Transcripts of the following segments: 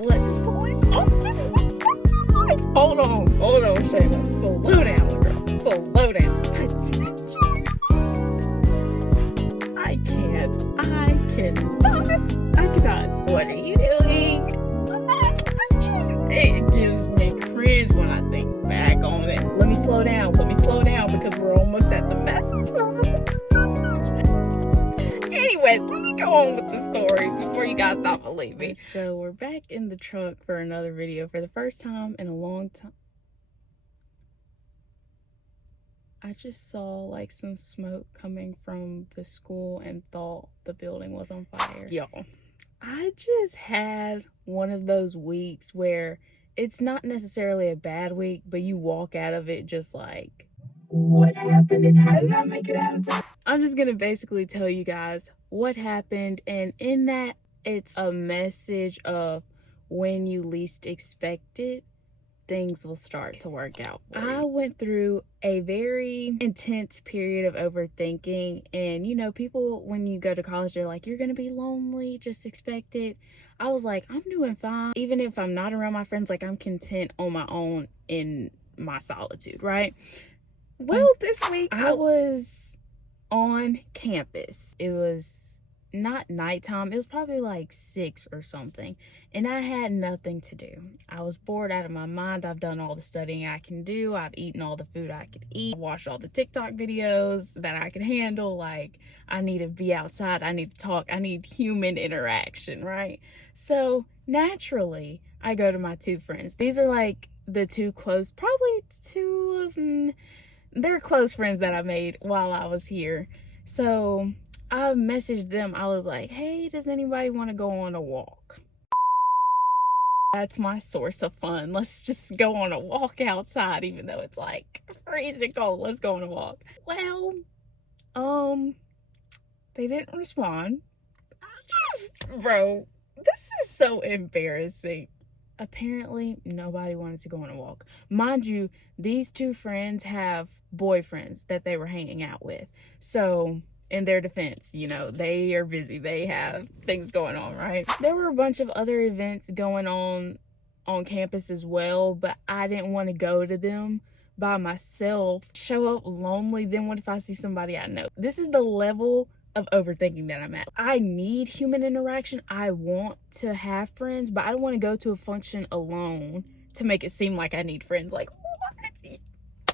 what this police officer was like. Hold on, Shayna. Slow down, girl. Slow down. I cannot. What are you doing? It gives me cringe when I think back on it. Let me slow down because we're almost at the message. Anyways, let me go on with the story before you guys stop believing me. So we're back in the truck for another video for the first time in a long time. I just saw like some smoke coming from the school and thought the building was on fire. Y'all, I just had one of those weeks where it's not necessarily a bad week, but you walk out of it just like, what happened and how did I make it out of that? I'm just gonna basically tell you guys what happened, and in that it's a message of when you least expect it, things will start to work out. I went through a very intense period of overthinking, and you know, people when you go to college, they're like, you're gonna be lonely, just expect it. I was like, I'm doing fine. Even if I'm not around my friends, like I'm content on my own in my solitude, right? Well, this week I was on campus. It was not nighttime. It was probably like 6 or something. And I had nothing to do. I was bored out of my mind. I've done all the studying I can do. I've eaten all the food I could eat. Watched all the TikTok videos that I could handle. Like, I need to be outside. I need to talk. I need human interaction, right? So naturally, I go to my 2 friends. These are like the 2 close, probably 2 of them. They're close friends that I made while I was here. So I messaged them. I was like, hey, does anybody want to go on a walk? That's my source of fun. Let's just go on a walk outside, even though it's like freezing cold. Let's go on a walk. Well, they didn't respond. Bro, this is so embarrassing. Apparently, nobody wanted to go on a walk. Mind you, these 2 friends have boyfriends that they were hanging out with. So, in their defense, you know, they are busy. They have things going on, right? There were a bunch of other events going on campus as well, but I didn't want to go to them by myself. Show up lonely, then what if I see somebody I know? This is the level of overthinking that I'm at. I need human interaction. I want to have friends, but I don't want to go to a function alone to make it seem like I need friends. Like, what?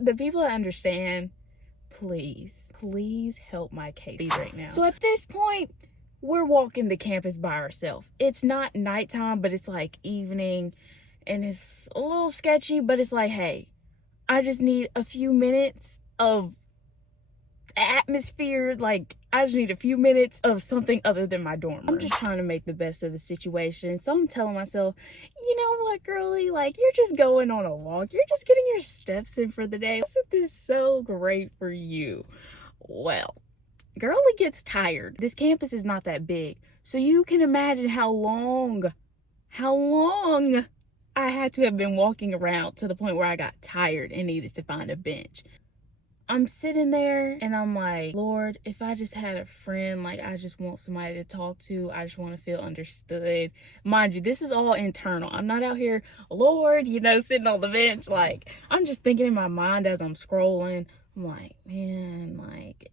The people that understand, please help my case right now. So at this point, we're walking the campus by ourselves. It's not nighttime, but it's like evening, and it's a little sketchy, but it's like, hey, I just need a few minutes of atmosphere. Like, I just need a few minutes of something other than my dorm room. I'm just trying to make the best of the situation. So I'm telling myself, you know what, girlie, like, you're just going on a walk. You're just getting your steps in for the day. Isn't this so great for you? Well, girlie gets tired. This campus is not that big. So you can imagine how long I had to have been walking around to the point where I got tired and needed to find a bench. I'm sitting there and I'm like, Lord, if I just had a friend, like, I just want somebody to talk to. I just want to feel understood. Mind you, this is all internal. I'm not out here, Lord, you know, sitting on the bench. Like, I'm just thinking in my mind as I'm scrolling. I'm like, man, like,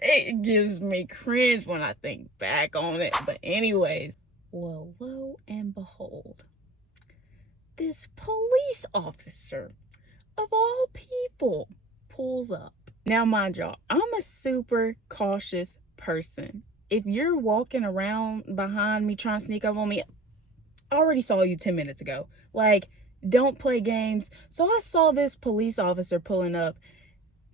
it gives me cringe when I think back on it. But anyways, well, lo and behold, this police officer, of all people, pulls up. Now, mind y'all, I'm a super cautious person. If you're walking around behind me trying to sneak up on me, I already saw you 10 minutes ago. Like, don't play games. So I saw this police officer pulling up.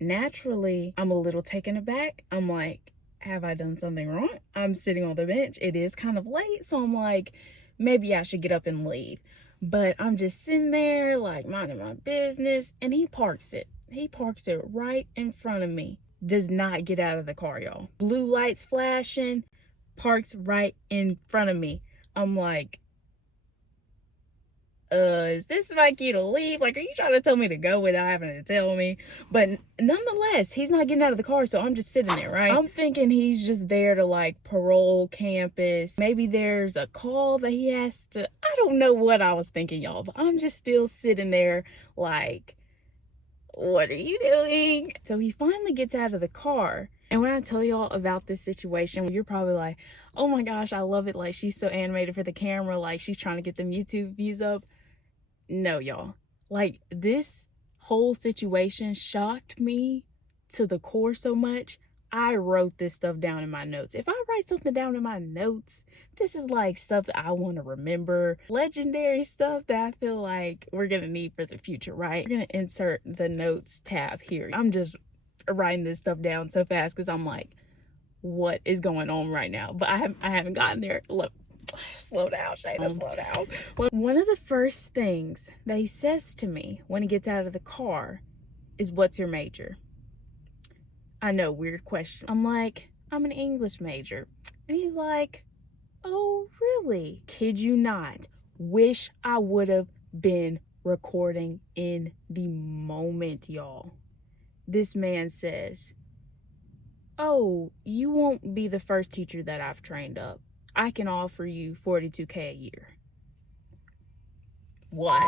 Naturally, I'm a little taken aback. I'm like, have I done something wrong? I'm sitting on the bench. It is kind of late, so I'm like, maybe I should get up and leave. But I'm just sitting there, like, minding my business, and he parks it. He parks it right in front of me. Does not get out of the car, y'all. Blue lights flashing, parks right in front of me. I'm like, is this my cue to leave? Like, are you trying to tell me to go without having to tell me? But nonetheless, he's not getting out of the car, so I'm just sitting there, right? I'm thinking he's just there to, like, parole campus. Maybe there's a call that he has to... I don't know what I was thinking, y'all, but I'm just still sitting there, like, what are you doing? So he finally gets out of the car. And when I tell y'all about this situation, you're probably like, oh my gosh, I love it. Like, she's so animated for the camera. Like, she's trying to get them YouTube views up. No, y'all. Like, this whole situation shocked me to the core so much. I wrote this stuff down in my notes. If I write something down in my notes, this is like stuff that I want to remember. Legendary stuff that I feel like we're going to need for the future, right? We're going to insert the notes tab here. I'm just writing this stuff down so fast because I'm like, what is going on right now? But I haven't gotten there. Look, slow down, Shayna, slow down. One of the first things that he says to me when he gets out of the car is, what's your major? I know, weird question. I'm like, I'm an English major. And he's like, oh, really? Kid you not. Wish I would have been recording in the moment, y'all. This man says, oh, you won't be the first teacher that I've trained up. I can offer you $42K a year. What?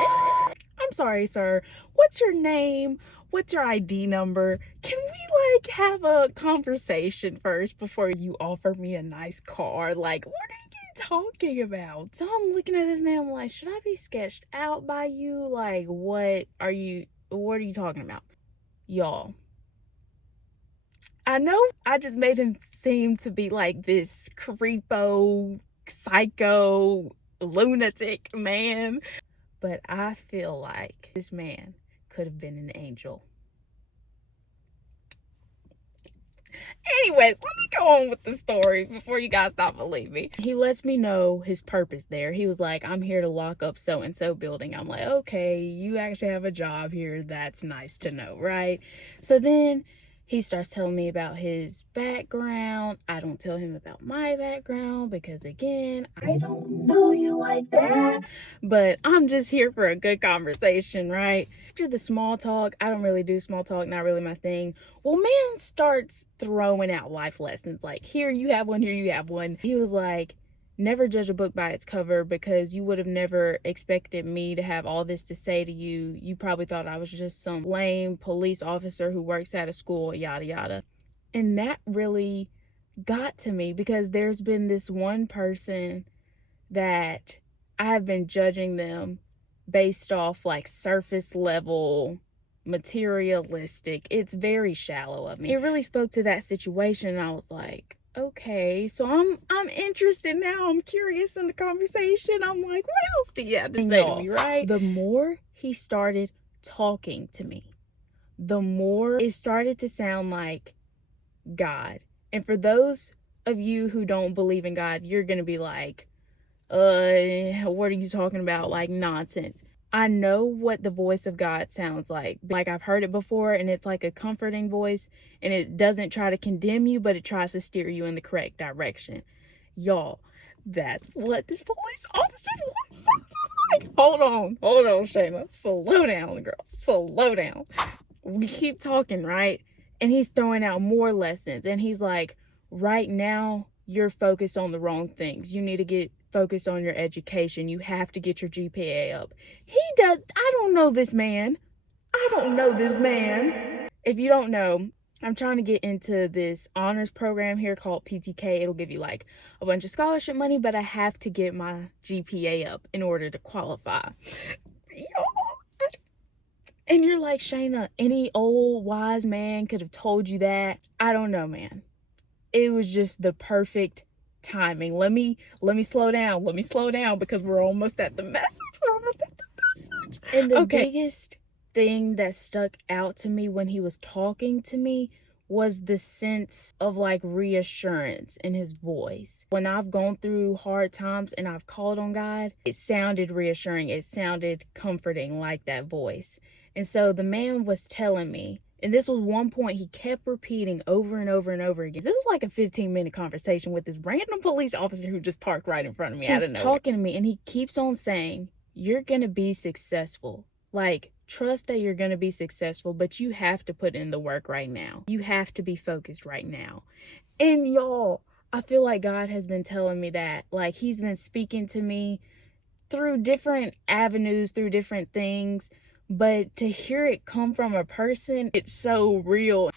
I'm sorry, sir. What's your name? What's your ID number? Can we, like, have a conversation first before you offer me a nice car? Like, what are you talking about? So I'm looking at this man, I'm like, should I be sketched out by you? Like, what are you talking about? Y'all, I know I just made him seem to be like this creepo, psycho, lunatic man, but I feel like this man could have been an angel. Anyways, let me go on with the story before you guys stop believing me. He lets me know his purpose there. He was like, I'm here to lock up so-and-so building. I'm like, okay, you actually have a job here. That's nice to know, right? So then he starts telling me about his background. I don't tell him about my background because, again, I don't know you like that. But I'm just here for a good conversation, right? After the small talk, I don't really do small talk, not really my thing. Well, man starts throwing out life lessons. Like, here you have one, here you have one. He was like, never judge a book by its cover, because you would have never expected me to have all this to say to you. You probably thought I was just some lame police officer who works at a school, yada, yada. And that really got to me, because there's been this one person that I have been judging them based off like surface level, materialistic. It's very shallow of me. It really spoke to that situation, and I was like, okay, so I'm interested now. I'm curious in the conversation. I'm like, what else do you have to say to me, right? The more he started talking to me, the more it started to sound like God. And for those of you who don't believe in God, you're gonna be like, what are you talking about? Like, nonsense. I know what the voice of God sounds like. Like, I've heard it before, and it's like a comforting voice, and it doesn't try to condemn you, but it tries to steer you in the correct direction. Y'all, that's what this police officer sounded like. Hold on, Shayna. Slow down, girl. Slow down. We keep talking, right? And he's throwing out more lessons, and he's like, right now, you're focused on the wrong things. You need to get focused on your education. You have to get your GPA up. He does. I don't know this man. If you don't know, I'm trying to get into this honors program here called PTK. It'll give you like a bunch of scholarship money, but I have to get my GPA up in order to qualify. And you're like, Shayna, any old wise man could have told you that. I don't know, man. It was just the perfect timing. Let me slow down because we're almost at the message. And the biggest thing that stuck out to me when he was talking to me was the sense of like reassurance in his voice. When I've gone through hard times and I've called on God, it sounded reassuring. It sounded comforting, like that voice. And so the man was telling me, and this was one point he kept repeating over and over and over again. This was like a 15-minute conversation with this random police officer who just parked right in front of me out of nowhere. He's talking to me, and he keeps on saying, you're gonna be successful. Like, trust that you're gonna be successful, but you have to put in the work right now. You have to be focused right now. And y'all, I feel like God has been telling me that. Like, he's been speaking to me through different avenues, through different things. But to hear it come from a person, it's so real.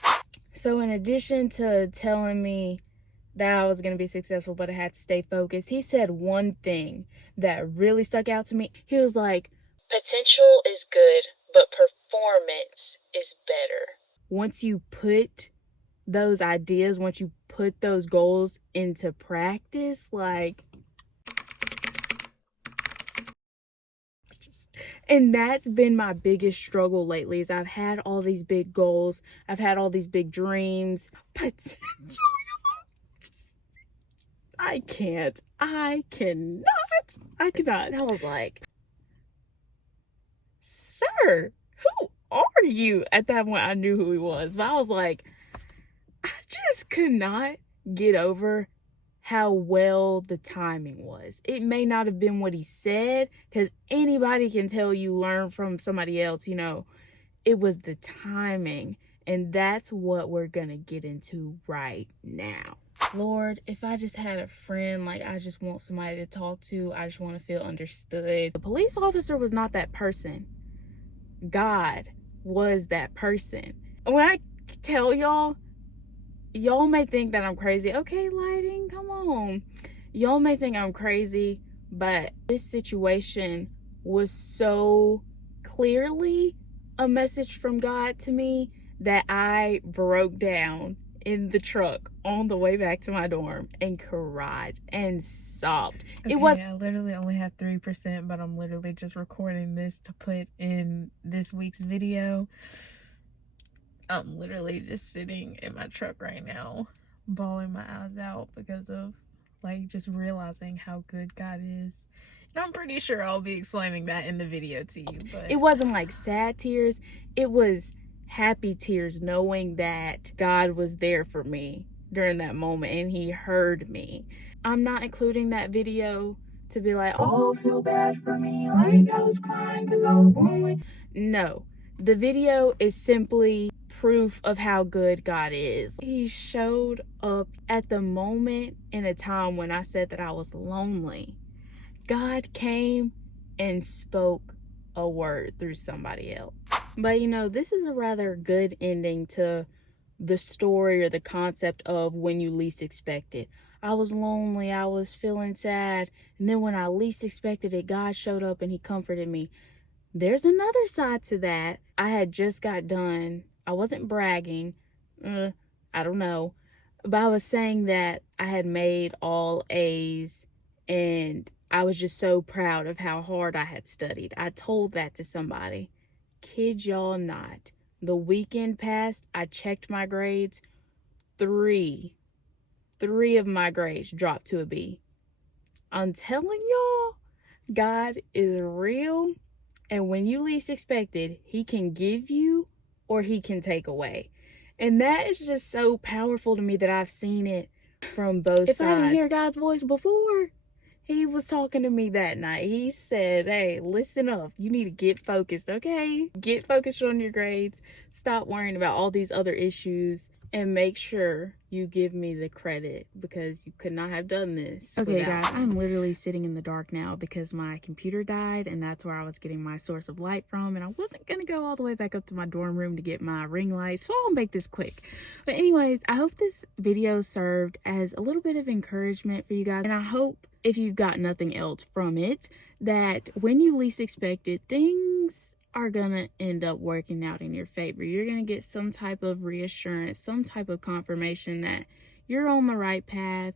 So in addition to telling me that I was going to be successful, but I had to stay focused, he said one thing that really stuck out to me. He was like, potential is good, but performance is better. Once you put those ideas, once you put those goals into practice, like, and that's been my biggest struggle lately, is I've had all these big goals, I've had all these big dreams, potential. I cannot. And I was like, sir, who are you? At that point, I knew who he was, but I was like, I just could not get over how well the timing was. It may not have been what he said, because anybody can tell you, learn from somebody else, you know. It was the timing, and that's what we're gonna get into right now. Lord, if I just had a friend, like, I just want somebody to talk to, I just want to feel understood. The police officer was not that person. God was that person. When I tell y'all may think that I'm crazy. Okay, lighting, come on. Y'all may think I'm crazy, but this situation was so clearly a message from God to me that I broke down in the truck on the way back to my dorm and cried and sobbed. Okay, I literally only have 3%, but I'm literally just recording this to put in this week's video. I'm literally just sitting in my truck right now, bawling my eyes out because of, like, just realizing how good God is. And I'm pretty sure I'll be explaining that in the video to you, but it wasn't like sad tears. It was happy tears, knowing that God was there for me during that moment and he heard me. I'm not including that video to be like, oh, feel bad for me, like I was crying because I was lonely. No, the video is simply proof of how good God is. He showed up at the moment in a time when I said that I was lonely. God came and spoke a word through somebody else. But you know, this is a rather good ending to the story, or the concept of when you least expect it. I was lonely, I was feeling sad, and then when I least expected it, God showed up and he comforted me. There's another side to that. I had just got done. I wasn't bragging. I don't know. But I was saying that I had made all A's and I was just so proud of how hard I had studied. I told that to somebody. Kid y'all not. The weekend passed, I checked my grades. Three of my grades dropped to a B. I'm telling y'all, God is real. And when you least expect it, he can give you or he can take away. And that is just so powerful to me that I've seen it from both sides. If I didn't hear God's voice before, he was talking to me that night. He said, hey, listen up. You need to get focused, okay? Get focused on your grades. Stop worrying about all these other issues. And make sure you give me the credit, because you could not have done this. Okay, guys, I'm literally sitting in the dark now because my computer died, and that's where I was getting my source of light from. And I wasn't going to go all the way back up to my dorm room to get my ring light, so I'll make this quick. But anyways, I hope this video served as a little bit of encouragement for you guys. And I hope, if you got nothing else from it, that when you least expect it, things are gonna end up working out in your favor. You're gonna get some type of reassurance, some type of confirmation that you're on the right path,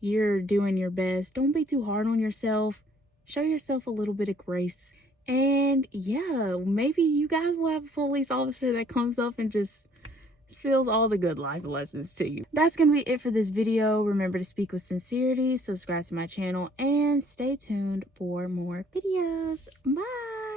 you're doing your best. Don't be too hard on yourself. Show yourself a little bit of grace. And yeah, maybe you guys will have a police officer that comes up and just spills all the good life lessons to you. That's gonna be it for this video. Remember to speak with sincerity, subscribe to my channel, and stay tuned for more videos. Bye.